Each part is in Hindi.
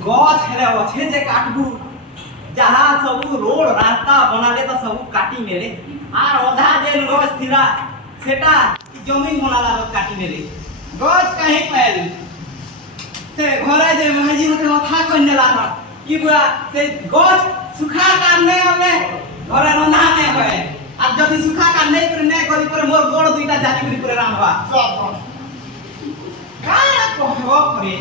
गछ हेरे अच्छे जे काटबू जहाँ सब रोड रास्ता बनाले तो सब काटी मेले आर अधा जे गछ थिला सेटा जमीन बनाला काटी मेले गछ कहीं पाइल से घरे जे महाजी मते माथा कन्नेला कि बुआ से गछ सुखा काटने हमें घरे रंधा ने होए आ जदी सुखा का नहीं करे नहीं करी पर मोर गोड़ दुईटा जाति करी पर रांधवा सब का कहबो करे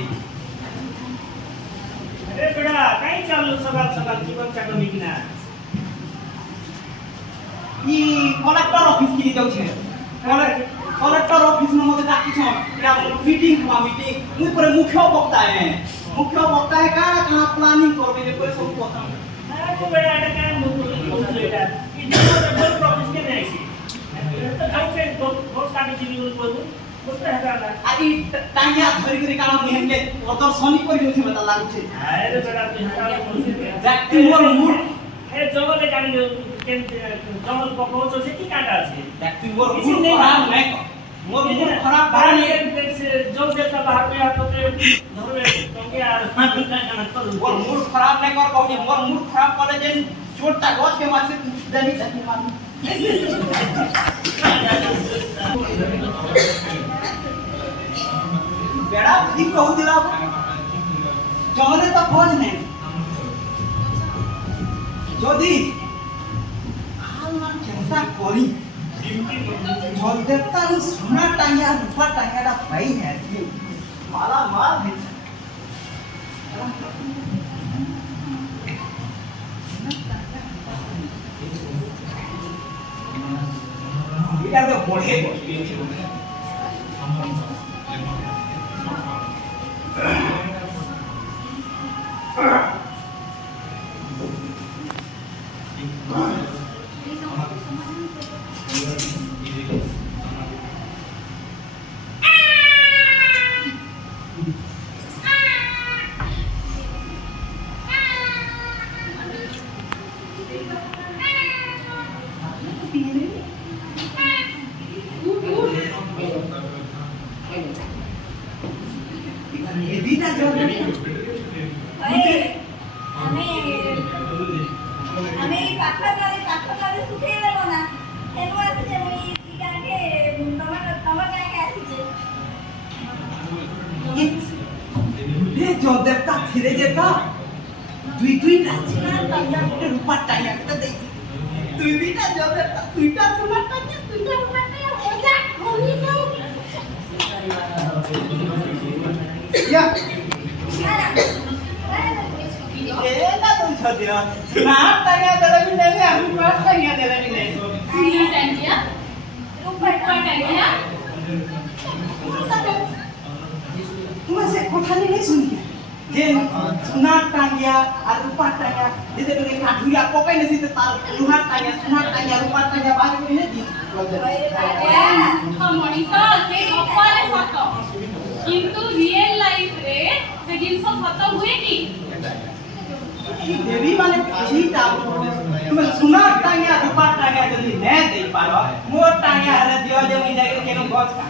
अरे बेटा कहीं चालू सकाल सकाल जीवन चाको मिकिना ई कलेक्टर ऑफिस की जाउ छे कलेक्टर ऑफिस में मते डाकी छ या मीटिंग हुआ मीटिंग मुई पर मुख्य वक्ता है कहां प्लानिंग करबे जे पर सब पता अरे को बेटा एटा कान मुख एटा कि जो प्रॉफिस के नहीं छी तो जाउ छे बहुत काटी जीवन बोलबो बोलते है ना आदि टांगिया धरी करी काम मुहन के प्रदर्शनी करि होछि बता लागु छे अरे बेटा तू हटा बोलছিস जाति मोर मूड हे जंगले जानी केन जंगल पकोच से की काटा আছে जाति मोर मूड खराब नहीं मोर मूड खराब बाहर नहीं से जो देता बाहर में आप तो धरे तंगे यार मोर मूड खराब नहीं कर कहू मोर मूड खराब करे जे छोटा गछ के मासे देनी जाति मार बेड़ा ठीक कहू दिला जंगले तो खोज नहीं যদি চেষ্টা করি জল দেবতার সোনা টাঙ্গিয়া রূপা টাঙ্গিয়াটা পাই না মালা মাল হয়েছে এটা তো বড়ে देवता धीरे देवता दुईटा सोना टांगिया के रूपा टांगिया के दे दुईटा जो देवता दुईटा सोना टांगिया दुईटा रूपा टांगिया हो जा होनी तो या ये ना तुम छोटी हो ना टांगिया देले भी नहीं हम रूपा टांगिया देले भी नहीं सोना टांगिया रूपा टांगिया तुम से कोठा नहीं सुनी जे सोना टांगिया और रूपा टांगिया जैसे बने काठुरिया पकाई नहीं से तार लोहा टांगिया सोना टांगिया रूपा टांगिया बाज में नहीं दी हम मनीषा से गप्पारे सत किंतु रियल लाइफ रे से जिंस सत हुए की देवी माने ठीक आ तुम सोना टांगिया रूपा टांगिया जल्दी नहीं दे पारो मोर टांगिया हले दियो जे मुई जाके केनो गछ का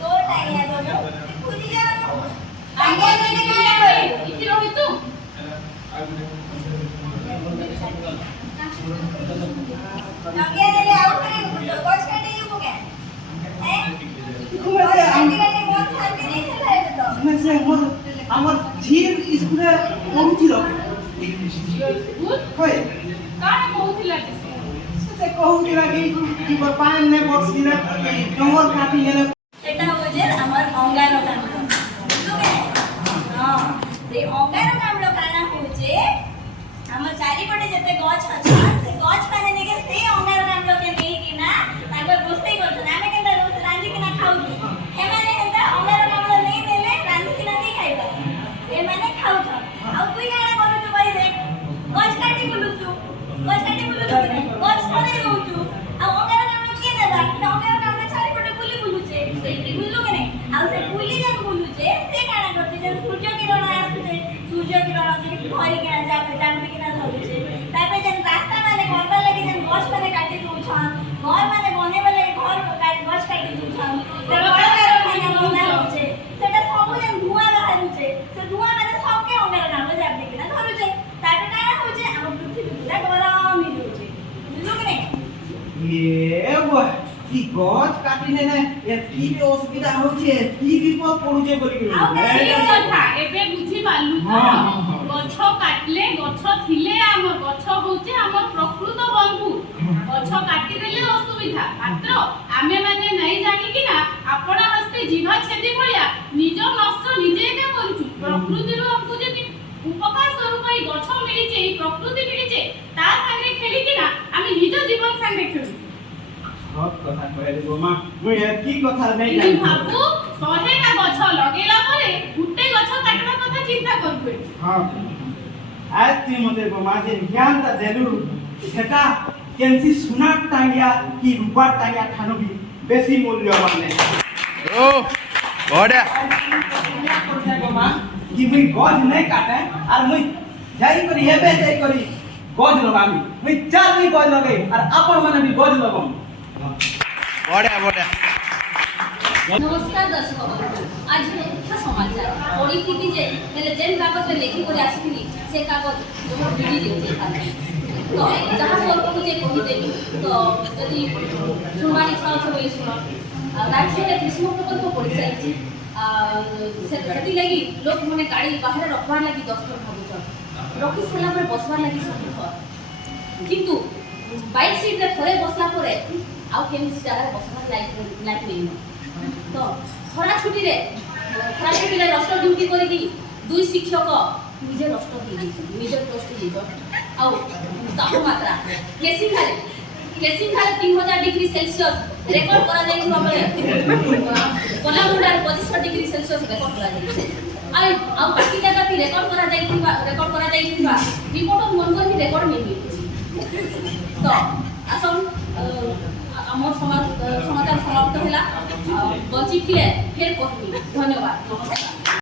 तो टांगिया दो खुली जा टांगिया देने के लिए इति रही तू टांगिया दे आओ करे गछ काटे यू के हैं तुम से काटे बहुत शांति नहीं है तो तुम से मोर हमर झील स्कूल पहुंची रो होय काहे कहूथिला से कहूती लगी कि पान में बॉक्स दिला जंगल काटी गेले সেটা হচ্ছে আমার অঙ্গার কাণ্ড বুঝলে হ্যাঁ সেই অঙ্গার কাণ্ড কারণ হচ্ছে আমার চারিপটে যেতে গছ আছে সেই গছ মানে নেগে সেই অঙ্গার কাণ্ডকে নেই কিনা তারপর বসেই বলতো না আমি কেন রোজ রাঁধি কিনা খাউছি এমানে হেতা অঙ্গার কাণ্ড নেই দেলে রাঁধি কিনা নেই খাইবা এমানে খাউছ আর তুই কারা করছু কই দেখ গছ কাটি বুলুছু গছ সরে যাউছু আর অঙ্গার কাণ্ড কে দেবা অঙ্গার কাণ্ড চারিপটে বুলি বুলুছে ଏ କି ଗଛ କାଟିଲେ ନା ଏତିକି ବି ଅସୁବିଧା ହଉଛି ଏତିକି ବିପଦ ପଡୁଛେ ବୋଲିକି ଠିକ କଥା ଏବେ ବୁଝି ପାରିଲୁ ତ ଗଛ କାଟିଲେ ଗଛ ଥିଲେ ଆମ ଗଛ ହଉଛି ଆମ ପ୍ରକୃତ ବନ୍ଧୁ ଗଛ କାଟିଦେଲେ ଅସୁବିଧା ମାତ୍ର ଆମେ ମାନେ ନାଇଁ ଜାଣିକି ନା ଆପଣ ହସ୍ତେ ଜୀବ ଛେଦି ଭଳିଆ ନିଜ ନଷ୍ଟ ନିଜେ ଏକା କରୁଛୁ ପ୍ରକୃତିରୁ ଆମକୁ ଯଦି ଉପକାର ସ୍ୱରୂପ এই ଗଛ ମିଳିছে এই ପ୍ରକୃତି ମିଳିছে ତା ସାଙ୍ଗରେ ଖେଳିକି ନା ଆମେ ନିଜ ଜୀବନ ସାଙ୍ଗରେ ଖେଳୁଛୁ সব কথা কইলে গোমা মুই এতি কথা নাই কিন্তু জানি ভাবু 100টা গছ লগাইলা পরে গুটে গছ কাটবা কথা চিন্তা করবে হ্যাঁ আজ তুই মতে গোমা যে জ্ঞানটা দেলু সেটা কেনসি সোনার টাঙ্গিয়া কি রূপার টাঙ্গিয়া ঠানবি বেশি মূল্যবান নেই ও বড়া গোমা কি মুই গজ নাই কাটে আর মুই যাই করি হেবে যাই করি গজ লগামি মুই চার মুই গজ লগাই আর আপন মানে বি গজ লগাম বড়া বড়া নমস্কার দর্শক আজ মুখ্য সমাচার পড়িথিবি যে হেলে যেন কাগজে লেখি করে আসিনি সে কাগজ তোমার ভিড়ি দিতে থাকে তো যাহা স্বল্প যে কহিদেবি তো যদি শুনবার ইচ্ছা আছে বলে শুন রাজ্যে গ্রীষ্ম প্রকল্প পড়ি চাইছি সেটি লাগি লোক মানে গাড়ি বাহারে রখবার লাগি দস্তর ভাবুছন রখি সারা পরে বসবার লাগি সুবিধা কিন্তু বাইক সিটে থরে বসলা পরে আউ কেমতি জায়গায় বসবার লাইক নেই তো খরা ছুটিরে রষ্ট ডিউটি করিকি দুই শিক্ষক নিজে রষ্ট দিয়ে নিজের কষ্ট দিয়ে আউ তাপমাত্রা কেসিংঘারে 3000 ডিগ্রি সেলসিয়াস রেকর্ড করা যাই ভাবে কলামুন্ডার 25 ডিগ্রি সেলসিয়াস রেকর্ড করা যাই আউ বাকি জায়গা भी রেকর্ড করা যাই রিপোর্ট মন করে রেকর্ড নেই তো আসল আমার সমাচার সমাপ্ত হলা বঞ্চিত ফের কহিবি ধন্যবাদ নমস্কার